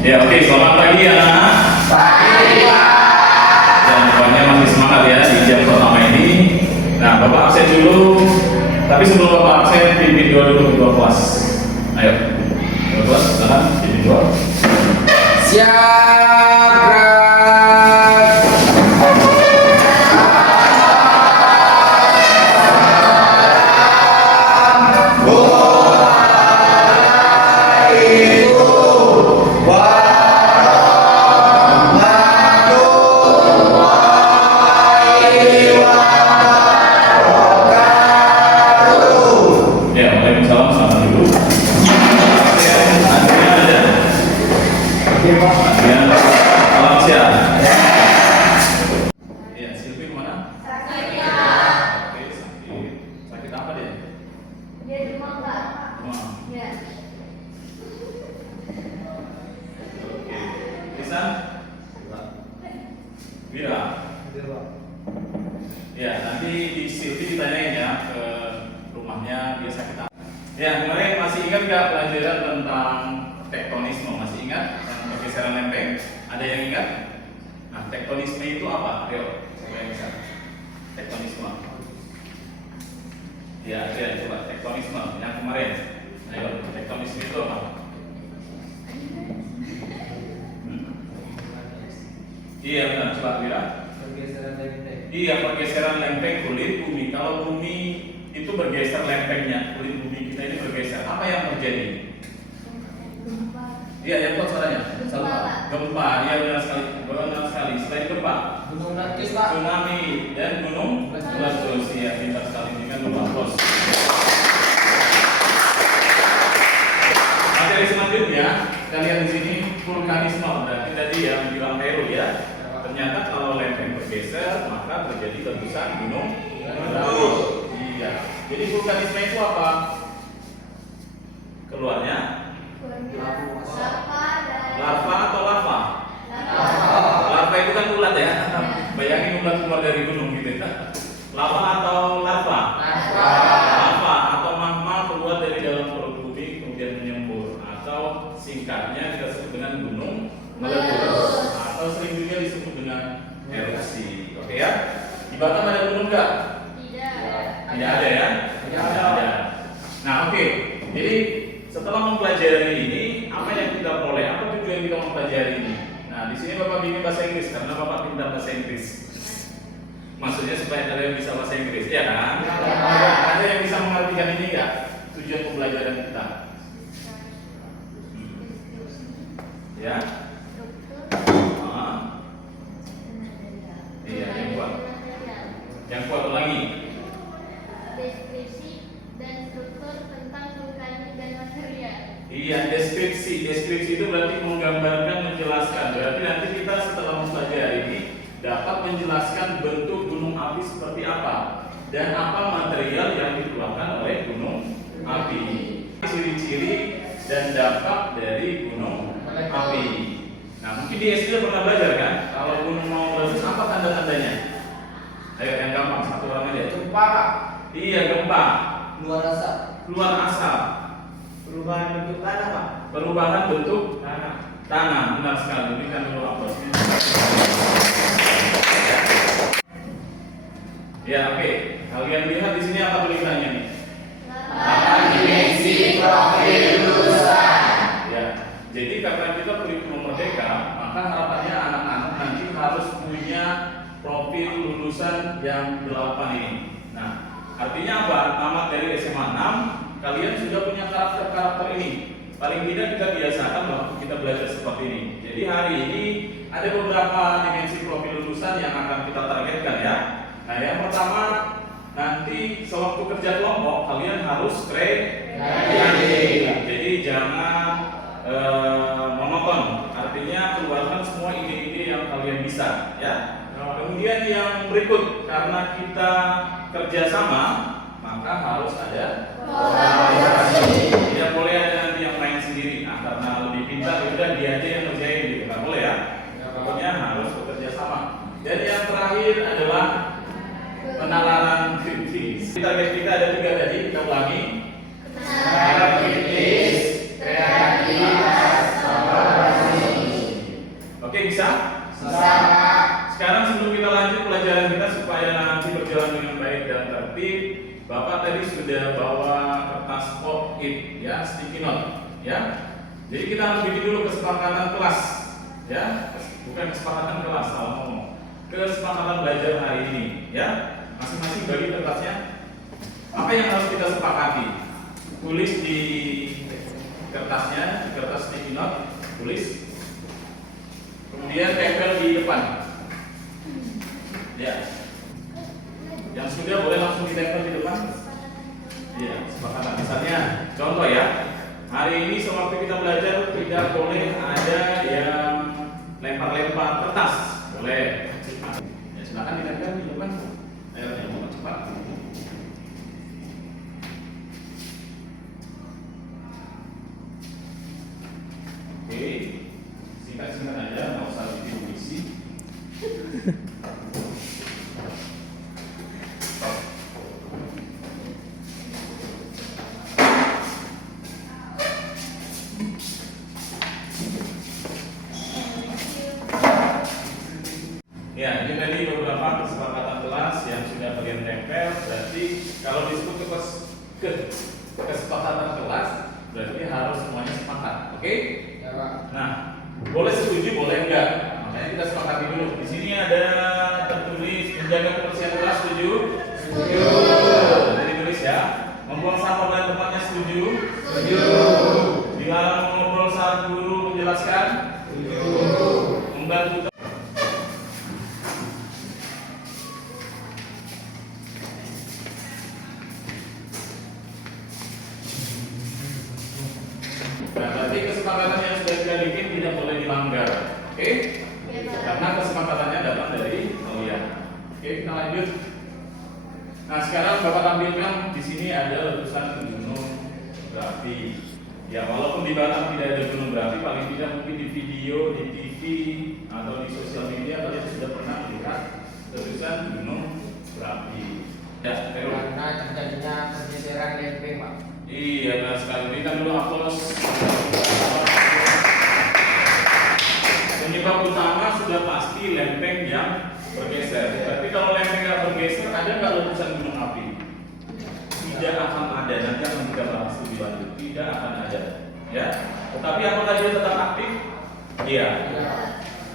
Ya, oke, selamat pagi anak-anak. Pagi, Pak. Dan pokoknya masih semangat ya di jam pertama ini. Nah, Bapak absen dulu. Tapi sebelum Bapak absen, pimpin doa dulu ketua kelas. Ayo, ketua kelas, silakan pimpin doa. Siap, gerak. Ya, nanti di Silvi ditanyain ya ke rumahnya biasa kita. Ya, kemarin masih ingat nggak pelajaran tentang tektonisme? Masih ingat tentang pergeseran lempeng? Ada yang ingat? Nah, tektonisme itu apa? Ayo, siapa yang bisa? Tektonisme. Ya, coba tektonisme yang kemarin. Ayo, tektonisme itu apa? Iya benar, coba Wira. Pergeseran lempeng. Iya, pergeseran lempeng kulit bumi. Kalau bumi itu bergeser lempengnya, kulit bumi kita ini bergeser. Apa yang terjadi? Gempa. Iya, yang kuat suaranya. Gempa. Gempa. Iya benar sekali. Benar sekali. Selain gempa, Gunung Meletus, Pak. tsunami dan gunung meletus. Iya, pintar sekali. Ini kan lupa bos. Materi selanjutnya, kalian di sini vulkanisme. Berarti tadi yang bilang Heru ya. Ternyata kalau lempeng bergeser, maka terjadi letusan gunung meletus. Iya. Jadi vulkanisme itu apa? Keluarnya larva atau lava? Larva itu kan ulat ya. Bayangin ulat keluar dari gunung gitu. Lava atau larva? Lava atau magma keluar dari dalam perut bumi kemudian menyembur, atau singkatnya kita sebut dengan gunung meletus, atau sering juga disebut dengan erupsi. Oke ya? Di Batam ada gunung nggak? Tidak ada ya? Tidak ada. Nah, oke. Jadi setelah mempelajari ini, apa yang kita peroleh? Apa tujuan kita mempelajari ini? Nah, di sini Bapak bikin bahasa Inggris karena Bapak pintar bahasa Inggris. Maksudnya supaya kalian bisa bahasa Inggris, ya kan? Ada yang bisa mengartikan ini nggak? Tujuan pembelajaran kita? Ya? Iya, yang kuat. Yang kuat lagi. Deskripsi dan struktur tentang vulkanik dan material. Iya, deskripsi. Deskripsi itu berarti menggambarkan, menjelaskan. Berarti nanti kita setelah mempelajari ini dapat menjelaskan bentuk gunung api seperti apa dan apa material yang dikeluarkan oleh gunung api. Ciri-ciri dan dampak dari gunung api. Nah, mungkin di SD pernah belajar kan? Kalau gunung mau meletus, apa tanda-tandanya? Ayo yang gampang, satu orang aja. Gempa, Pak. Iya, gempa. Keluar asap. Keluar asap. Perubahan bentuk tanah, Pak. Perubahan bentuk Tanah. tanah. Benar sekali. Ini kan dulu aplausnya. Ya, oke. Kalian lihat di sini apa tulisannya nih? 8 dimensi profil lulusan. Ya. Jadi karena kita kurikulum merdeka, maka harapannya anak-anak nanti harus punya profil lulusan yang 8 ini. Nah, artinya apa? Tamat dari SMA 6, kalian sudah punya karakter-karakter ini. Paling tidak kita biasakan waktu kita belajar seperti ini. Jadi hari ini ada beberapa dimensi profil lulusan yang akan kita targetkan ya. Nah, yang pertama, nanti sewaktu kerja kelompok kalian harus kreatif. Jadi jangan monoton. Artinya keluarkan semua ide-ide yang kalian bisa ya. Kemudian yang berikut, karena kita kerjasama, maka harus ada kolaborasi. Tidak boleh ada nanti yang main sendiri. Nah, karena lebih pintar, udah dia aja yang ngerjain gitu. Nggak boleh ya. Pokoknya harus bekerja sama. Dan yang terakhir adalah penalaran kritis. Target kita ada 3 tadi, kita ulangi. Penalaran kritis, kreativitas, kolaborasi. bisa? Bisa. Sekarang sebelum kita lanjut pelajaran kita supaya nanti berjalan dengan baik dan tertib, Bapak tadi sudah bawa kertas pop-it ya, sticky note ya. Jadi kita harus bikin dulu kesepakatan kelas ya, bukan kesepakatan kelas, salah ngomong. Kesepakatan belajar hari ini ya. Masing-masing bagi kertasnya. Apa yang harus kita sepakati? Tulis di kertasnya, di kertas sticky note, tulis. Kemudian tempel di depan. Ya. Yang sudah boleh langsung ditempel di depan. Iya, sepakatan. Misalnya, contoh ya. Hari ini sewaktu kita belajar tidak boleh ada yang lempar-lempar kertas. Boleh. Ya, silakan ditempel di depan. Ayo, yang cepat. Oke, singkat-singkat aja, nggak usah bikin puisi. Ya, ini tadi beberapa kesepakatan kelas yang sudah bagian tempel. Berarti kalau disebut kesepakatan kelas, berarti harus semuanya sepakat. Oke? Ya, Pak. Nah, boleh setuju, boleh enggak. Makanya kita sepakati dulu. Di sini ada tertulis menjaga kebersihan kelas, setuju? Setuju. Jadi tulis ya. Membuang sampah pada tempatnya, setuju? Setuju. Dilarang mengobrol saat guru menjelaskan? Setuju. Membantu. Nah, berarti kesepakatan yang sudah kita bikin tidak boleh dilanggar. Oke? Ya, Pak. Karena kesepakatannya datang dari kalian. Oke, kita lanjut. Nah, sekarang Bapak tampilkan di sini ada letusan gunung berapi. Ya, walaupun di Batam tidak ada gunung berapi, paling tidak mungkin di video, di TV atau di sosial media kalian sudah pernah melihat letusan gunung berapi. Ya, terus. Karena terjadinya pergeseran lempeng, Pak. Iya, benar sekali. Berikan dulu aplaus. Penyebab utama sudah pasti lempeng yang bergeser. Tapi kalau lempeng yang bergeser, ada nggak letusan gunung api? Tidak akan ada. Nanti akan kita bahas lebih lanjut. Tidak akan ada. Ya. Tetapi apakah dia tetap aktif? Iya. Ya.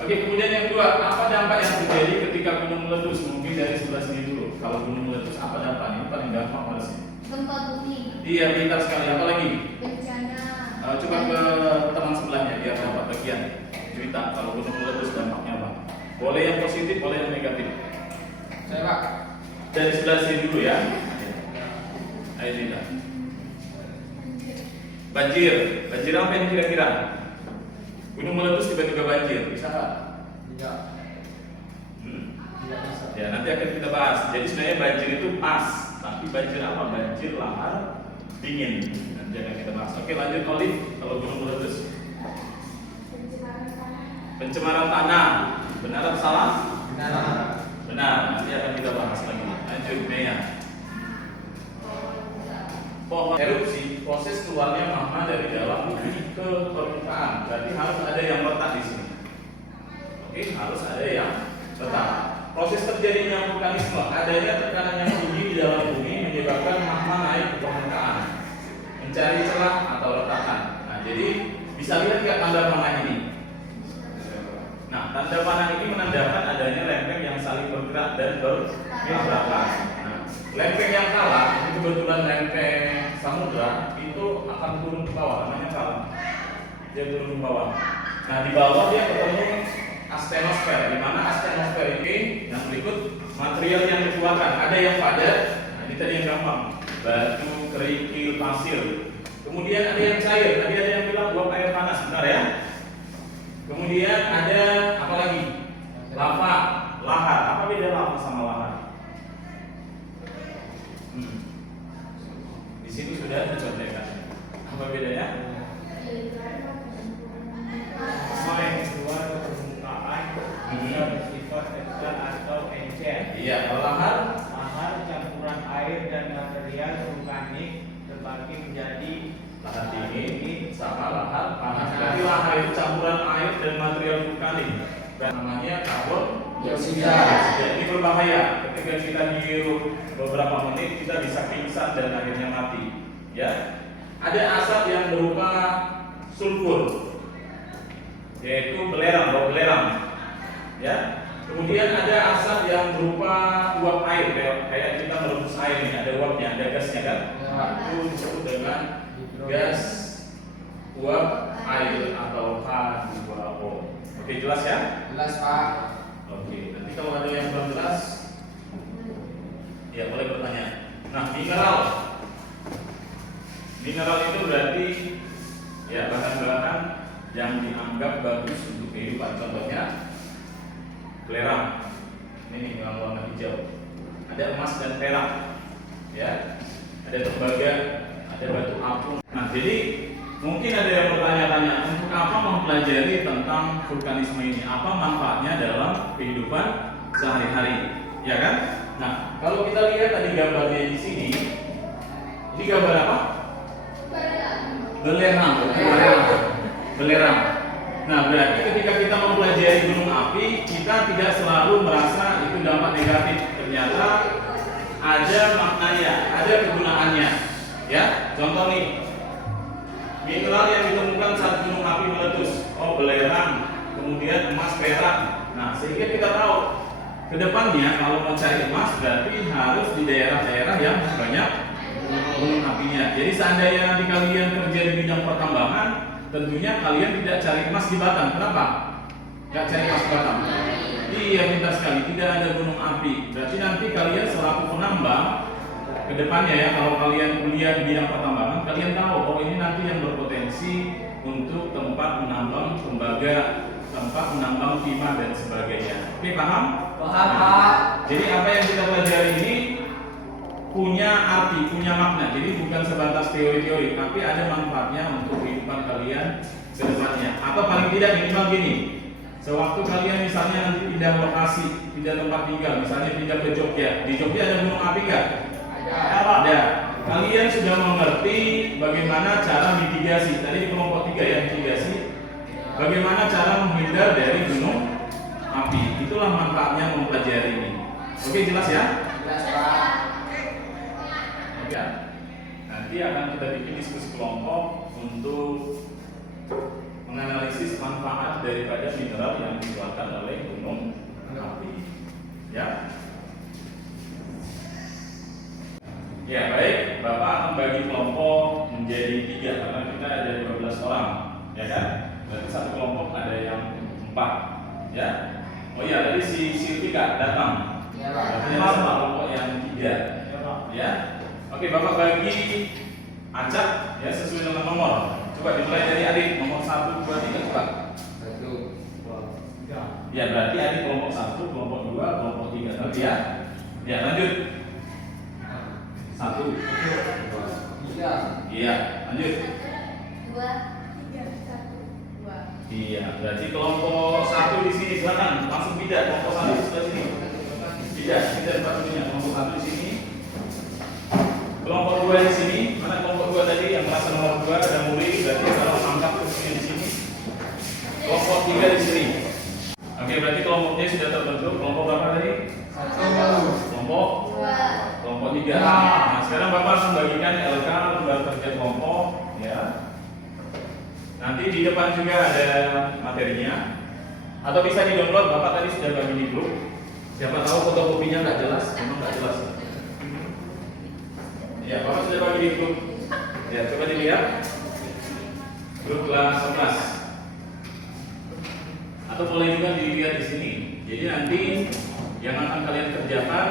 Oke, kemudian yang kedua, apa dampak yang terjadi ketika gunung meletus? Mungkin dari sebelah sini dulu. Kalau gunung meletus, apa dampaknya? Ini paling gampang pada sini. Gempa bumi. Iya, pintar sekali. Apa lagi? Bencana. Coba ke teman sebelahnya biar dapat bagian cerita kalau gunung meletus dampaknya apa. Boleh yang positif, boleh yang negatif. Saya, Pak. Dari sebelah sini dulu ya. Ayo cerita. Banjir. Banjir apa ini kira-kira? Gunung meletus tiba-tiba banjir. Bisa nggak? Tidak. Hmm. Tidak bisa. Ya, nanti akan kita bahas. Jadi sebenarnya banjir itu pas, tapi banjir apa? Banjir lahar dingin. Nanti akan kita bahas. Oke, lanjut Olive. Kalau gunung meletus. Pencemaran tanah. Pencemaran tanah. Benar atau salah? Benar, Pak. Benar, nanti akan kita bahas lagi. Lanjut, Mea. Pohon erupsi, proses keluarnya magma dari dalam bumi ke permukaan. Berarti harus ada yang letak di sini. Oke, harus ada yang letak. Proses terjadinya vulkanisme, adanya tekanan yang tinggi di dalam bumi menyebabkan magma naik ke permukaan, mencari celah atau letakan. Nah, jadi bisa lihat nggak tanda panah ini? Nah, tanda panah ini menandakan adanya lempeng yang saling bergerak dan bertabrakan. Nah, lempeng yang kalah, ini kebetulan lempeng samudra itu akan turun ke bawah, namanya kalah. Dia turun ke bawah. Nah, di bawah dia ketemu astenosfer, di mana astenosfer ini yang berikut material yang dikeluarkan. Ada yang padat, nah ini tadi yang gampang, batu, kerikil, pasir. Kemudian ada yang cair, tadi ada yang bilang uap air panas, benar ya? Kemudian ada apa lagi? Lava, lahar. Apa beda lava sama lahar? Di sini sudah dicontohkan. Apa bedanya? Magma yang keluar ke permukaan bisa bersifat tekstil atau encer. Iya, kalau lahar Lahar campuran air dan material vulkanik terbagi menjadi lahar dingin sama lahar panas. Jadi lahar itu campuran air dan material vulkanik. namanya karbon Dioksida. Ini berbahaya. Ketika kita hirup beberapa menit kita bisa pingsan dan akhirnya mati. Ya. Ada asap yang berupa sulfur, yaitu belerang, bau belerang. Ya. Kemudian ada asap yang berupa uap air, kayak kita merebus air ini, ada uapnya, ada gasnya kan? Itu disebut dengan gas uap air atau H2O. Oke, jelas ya? Jelas Pak. Oke, nanti kalau ada yang belum jelas, ya boleh bertanya. Nah, mineral itu berarti ya bahan-bahan yang dianggap bagus untuk kehidupan. Contohnya belerang, ini mineral warna hijau. Ada emas dan perak, ya. Ada tembaga, ada batu apung. Nah, jadi mungkin ada yang bertanya-tanya, untuk apa mempelajari tentang vulkanisme ini? Apa manfaatnya dalam kehidupan sehari-hari? Ya kan? Nah, kalau kita lihat tadi gambarnya di sini, ini gambar apa? Belerang. Nah, berarti ketika kita mempelajari gunung api, kita tidak selalu merasa itu dampak negatif. Ternyata ada maknanya, ada kegunaannya. Ya, contoh nih, mineral yang ditemukan saat gunung api meletus, belerang, kemudian emas, perak. Nah, sehingga kita tahu kedepannya kalau mau cari emas berarti harus di daerah-daerah yang banyak gunung apinya. Jadi seandainya nanti kalian kerja di bidang pertambangan, tentunya kalian tidak cari emas di Batam. Kenapa? Tidak cari emas di Batam. Iya, pintar sekali. Tidak ada gunung api. Berarti nanti kalian selaku penambang kedepannya ya, kalau kalian kuliah di bidang pertambangan, kalian tahu ini nanti yang berpotensi untuk tempat menambang tembaga, tempat menambang timah dan sebagainya. Oke, paham? Paham Pak. Jadi apa yang kita pelajari ini punya arti, punya makna. Jadi bukan sebatas teori-teori, tapi ada manfaatnya untuk kehidupan kalian ke depannya. Atau paling tidak minimal gini, sewaktu kalian misalnya nanti pindah lokasi, pindah tempat tinggal, misalnya pindah ke Jogja. Di Jogja ada gunung api nggak? Ada. Kalian sudah mengerti bagaimana cara mitigasi. Tadi di kelompok 3 ya, mitigasi. Bagaimana cara menghindar dari gunung api. Itulah manfaatnya mempelajari ini. Oke, jelas ya? Jelas Pak. Ya, nanti akan kita bikin diskusi kelompok untuk menganalisis manfaat daripada mineral yang dikeluarkan oleh gunung api. Ya. Ya, baik. Bapak akan bagi kelompok menjadi 3 karena kita ada 12 orang, ya kan? Berarti satu kelompok ada yang 4, ya. Oh iya, tadi si Silvika datang. Ya Pak. Berarti ada satu kelompok yang 3, ya. Oke, Bapak bagi acak ya sesuai dengan nomor. Coba dimulai dari adik, nomor 1, 2, 3, coba. 1, 2, 3. Ya, berarti adik kelompok 1, kelompok 2, kelompok 3. Oke ya. Ya, lanjut. 1, 3. iya, lanjut. 2, 3, 1, 2. Iya, berarti kelompok 1 di sini silakan langsung pindah kelompok 1 di sebelah sini. Pindah tempat dulunya kelompok 1 di sini. Kelompok 2 di sini, mana kelompok 2 tadi yang merasa nomor 2 ada Muri, berarti kalau angkat posisinya di sini. Kelompok 3 di sini. Oke, berarti kelompoknya sudah terbentuk. Kelompok berapa tadi? 1. Kelompok 3. Nah, sekarang Bapak akan bagikan LK lembar kerja kelompok, ya. Nanti di depan juga ada materinya. Atau bisa di-download, Bapak tadi sudah bagi di grup. Siapa tahu fotokopinya nggak jelas, memang nggak jelas. Ya, Bapak sudah bagi di grup. Ya, coba dilihat. Grup kelas 11. Atau boleh juga dilihat di sini. Jadi nanti yang akan kalian kerjakan,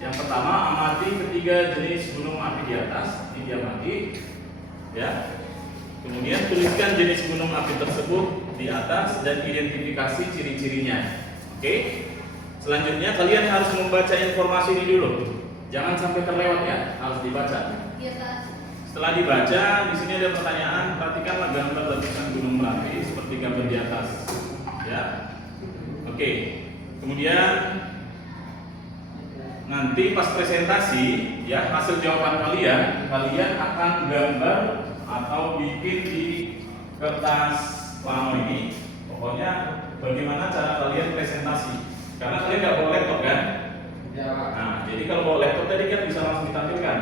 yang pertama amati ketiga jenis gunung api di atas. Ini dia amati. Ya. Kemudian tuliskan jenis gunung api tersebut di atas dan identifikasi ciri-cirinya. Oke. Selanjutnya kalian harus membaca informasi ini dulu. Jangan sampai terlewat ya, harus dibaca. Iya, Pak. Setelah dibaca, di sini ada pertanyaan. Perhatikanlah gambar letusan gunung Merapi seperti gambar di atas. Ya, oke. Kemudian nanti pas presentasi, ya hasil jawaban kalian akan gambar atau bikin di kertas plano ini. Pokoknya bagaimana cara kalian presentasi. Karena kalian nggak bawa laptop kan? Ya, Pak. Nah, jadi kalau bawa laptop tadi kan bisa langsung ditampilkan.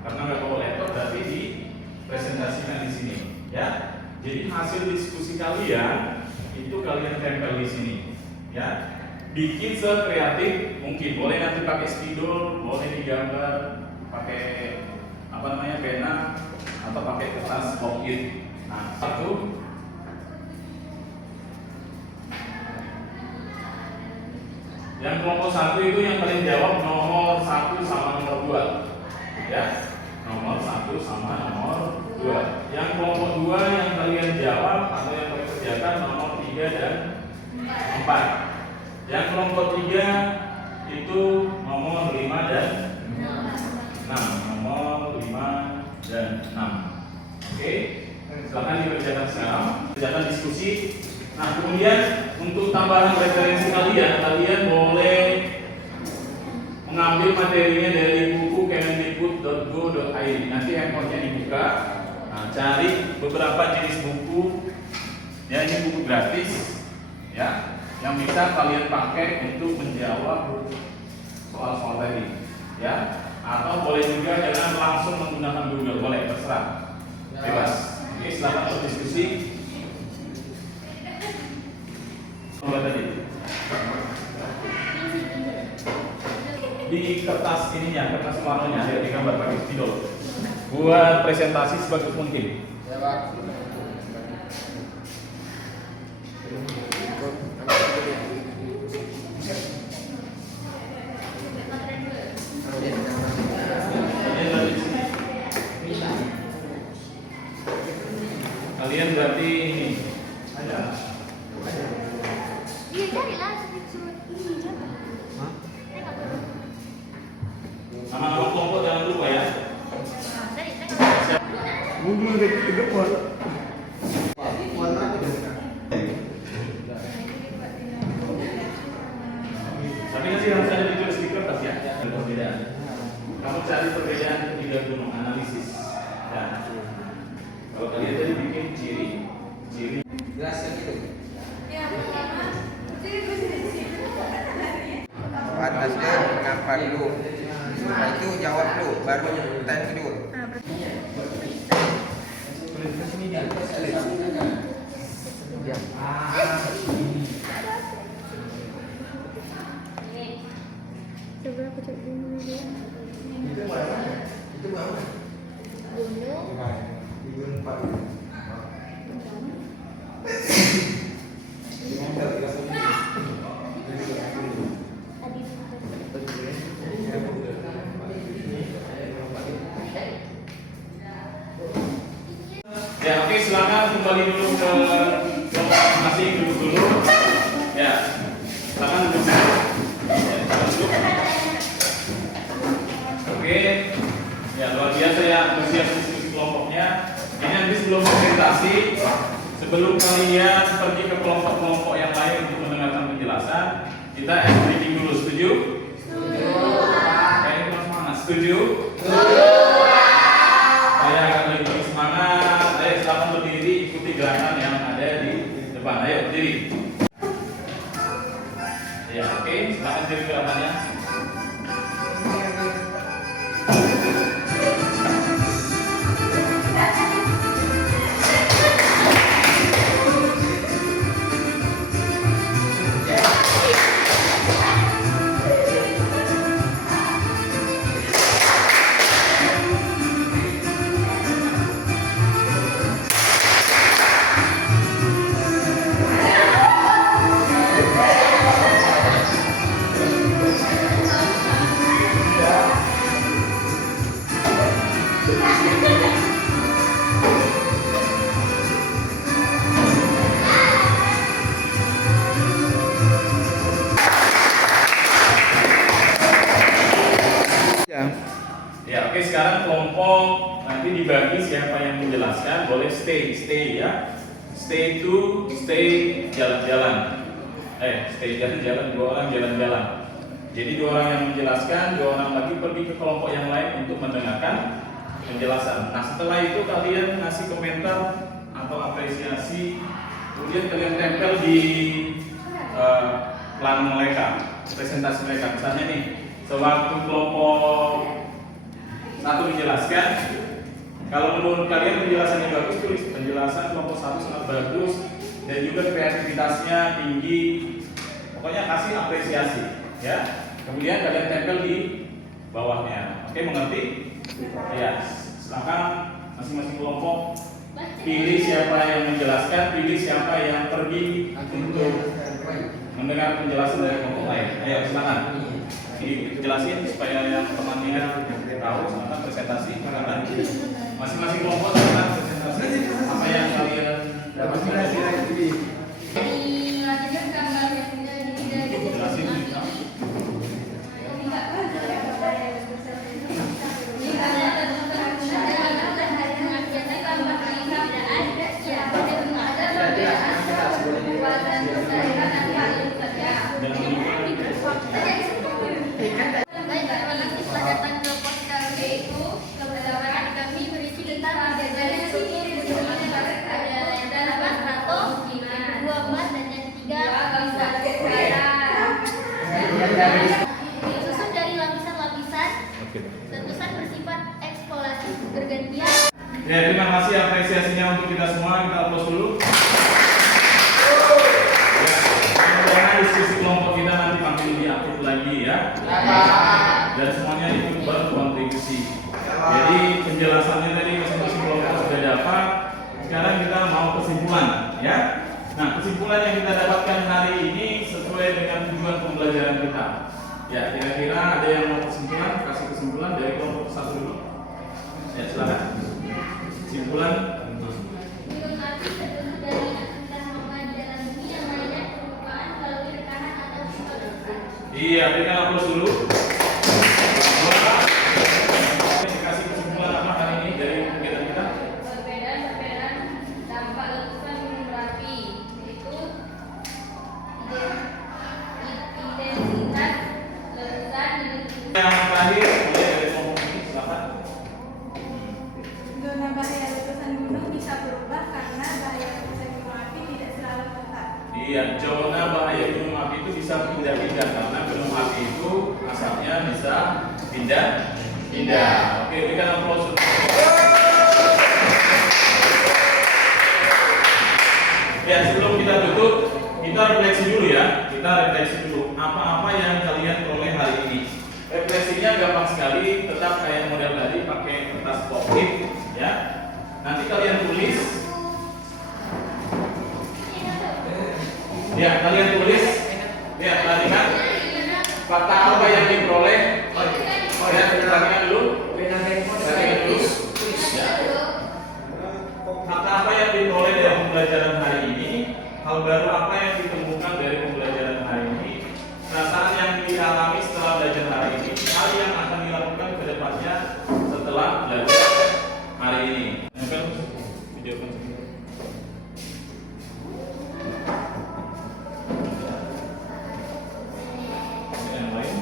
Karena nggak bawa laptop berarti dipresentasikan di sini, ya. Jadi hasil diskusi kalian itu kalian tempel di sini, ya. Bikin sekreatif mungkin. Boleh nanti pakai spidol, boleh digambar pakai apa namanya pena atau pakai kertas pocket. Nah, satu. Yang kelompok 1 itu yang kalian jawab nomor 1 sama nomor 2, ya. Nomor 1 sama nomor 2. Yang kelompok 2 yang kalian jawab atau yang kalian kerjakan nomor 3 dan 4. Yang kelompok 3 itu nomor 5 dan 6. Nomor 5 dan 6. Oke, silakan dikerjakan sekarang. Kerjakan diskusi. Nah, kemudian untuk tambahan referensi kalian boleh mengambil materinya dari buku kemendikbud.go.id. Nanti handphonenya dibuka. Nah, cari beberapa jenis buku. Ya, ini buku gratis, ya, yang bisa kalian pakai untuk menjawab soal-soal tadi, ya. Atau boleh juga jangan langsung menggunakan Google, boleh terserah, bebas. Oke, silakan berdiskusi. Mulai tadi di kertas ininya, kertas warnanya ada digambar pakai spidol buat presentasi sebagus mungkin. Ya, Pak. Kalian berarti ini ada. Iya, carilah surat ini. Hah? Nama kelompok jangan lupa ya. Google dari ke depan. Warna itu. Tapi nanti harus ada ditulis di kertas ya. Ada perbedaan. Kamu cari perbedaan ketiga gunung, analisis. Ya. Kalau kalian tadi bikin ciri. Jelaskan itu. Atasnya ngapa dulu? Nah, itu jawab dulu, baru tanya kedua. Coba aku cek dulu ya. Itu mana? Itu mana? Gunung. Di Gunung Pak. Ya, oke, silakan kembali dulu ke kelompok masing-masing, duduk dulu. Ya, silakan duduk dulu. Ya, silakan duduk. Oke, ya luar biasa ya antusias diskusi kelompoknya. Ini nanti sebelum presentasi, sebelum kalian pergi ke kelompok-kelompok yang lain untuk mendengarkan penjelasan, kita ice breaking dulu. Setuju? Kayaknya kurang semangat. Setuju? Saya akan lebih semangat. Ayo silakan berdiri, ikuti gerakan yang ada di depan. Ayo berdiri. Ya, oke, silakan berdiri gerakannya. Ya, oke, sekarang kelompok nanti dibagi siapa yang menjelaskan, boleh stay ya. Stay jalan-jalan. Stay jalan-jalan, 2 orang jalan-jalan. Jadi 2 orang yang menjelaskan, 2 orang lagi pergi ke kelompok yang lain untuk mendengarkan penjelasan. Nah, setelah itu kalian ngasih komentar atau apresiasi kemudian kalian tempel di plan mereka, presentasi mereka. Misalnya nih, sewaktu kelompok satu menjelaskan, kalau menurut kalian penjelasannya bagus, tulis penjelasan kelompok satu sangat bagus dan juga kreativitasnya tinggi. Pokoknya kasih apresiasi, ya. Kemudian kalian tempel di bawahnya. Oke, mengerti? Ya. Silakan masing-masing kelompok pilih siapa yang menjelaskan, pilih siapa yang pergi untuk mendengar penjelasan dari kelompok lain. Ayo, silakan. Dijelasin supaya yang teman-teman tahu. Silakan presentasi. Silakan. Masing-masing kelompok silakan presentasi apa yang kalian dapatkan. Disusun dari lapisan-lapisan, letusan bersifat eksplorasi bergantian. Ya, terima kasih apresiasinya untuk kita semua. Kita aplaus dulu. Ya, mudah-mudahan diskusi kelompok kita nanti makin diupload lagi ya. Dan semuanya itu berkontribusi. Jadi penjelasannya tadi masing-masing kelompok sudah dapat. Sekarang kita mau kesimpulan ya. Nah, kesimpulan yang kita dapatkan hari ini sesuai dengan tujuan pembelajaran kita. Ya, kira-kira ada yang mau kesimpulan? Kasih kesimpulan dari kelompok satu dulu. Ya, silakan. Kesimpulan. Gunung api terdiri dari aktivitas magma di dalam bumi yang lainnya permukaan melalui rekahan atau siswa. Iya, berikan aplaus dulu. Dikasih kesimpulan apa hari ini dari kegiatan kita? Perbedaan dampak letusan gunung berapi yaitu intensitas letusan dan Yang terakhir, mulai dari kelompok ini, silakan. Zona bahaya letusan gunung bisa berubah karena bahaya letusan gunung api tidak selalu tetap. Iya, zona bahaya gunung api itu bisa pindah-pindah karena gunung api itu asapnya bisa pindah-pindah. Oke, berikan aplaus. Ya, sebelum kita tutup, kita refleksi dulu ya. Kita refleksi dulu apa-apa yang kalian peroleh hari ini. Refleksinya gampang sekali, tetap kayak model tadi pakai kertas pocket ya. Nanti kalian tulis. Ya, kalian tulis. Ya, tadi kan fakta apa yang diperoleh. Ya, perhatikan dulu. Perhatikan dulu. Ya. Fakta apa yang diperoleh dari pembelajaran hari ini? Hal baru apa yang ditemukan dari pembelajaran hari ini? Perasaan yang dialami setelah belajar hari ini? Hal yang akan dilakukan ke depannya setelah belajar hari ini? Nempel video kan? Yang lain?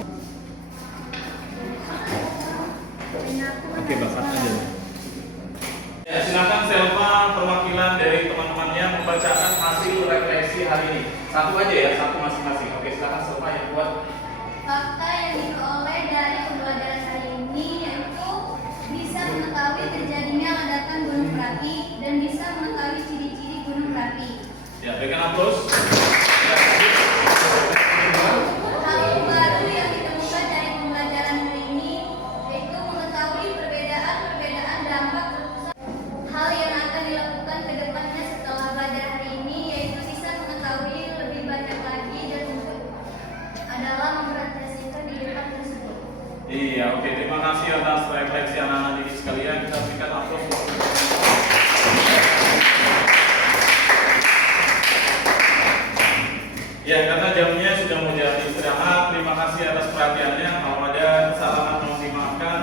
Oke, bakat aja. Ya, silakan Selva perwakilan dari teman-temannya membacakan hasil refleksi hari ini. Satu aja ya, satu masing-masing. Oke, silakan Selva yang buat. fakta yang diperoleh dari pembelajaran hari ini yaitu bisa mengetahui terjadinya ledakan gunung berapi dan bisa mengetahui ciri-ciri gunung berapi. Ya, berikan aplaus. Ya. Hal baru yang ditemukan dari pembelajaran hari ini yaitu mengetahui perbedaan dampak letusan. Hal yang akan dilakukan ke depannya setelah belajar hari ini yaitu bisa mengetahui lebih banyak lagi dan untuk adalah memperhatikan di depan tersebut. Iya, oke. Terima kasih atas refleksi anak-anak didik sekalian. Kita berikan aplaus. Ya, karena jamnya sudah mau jam istirahat. Terima kasih atas perhatiannya. Kalau ada kesalahan mohon dimaafkan.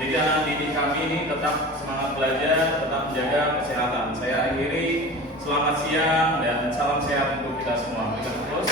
Jadi anak didik kami ini tetap semangat belajar, tetap menjaga kesehatan. Saya akhiri. Selamat siang dan salam sehat untuk kita semua. Berikan aplaus.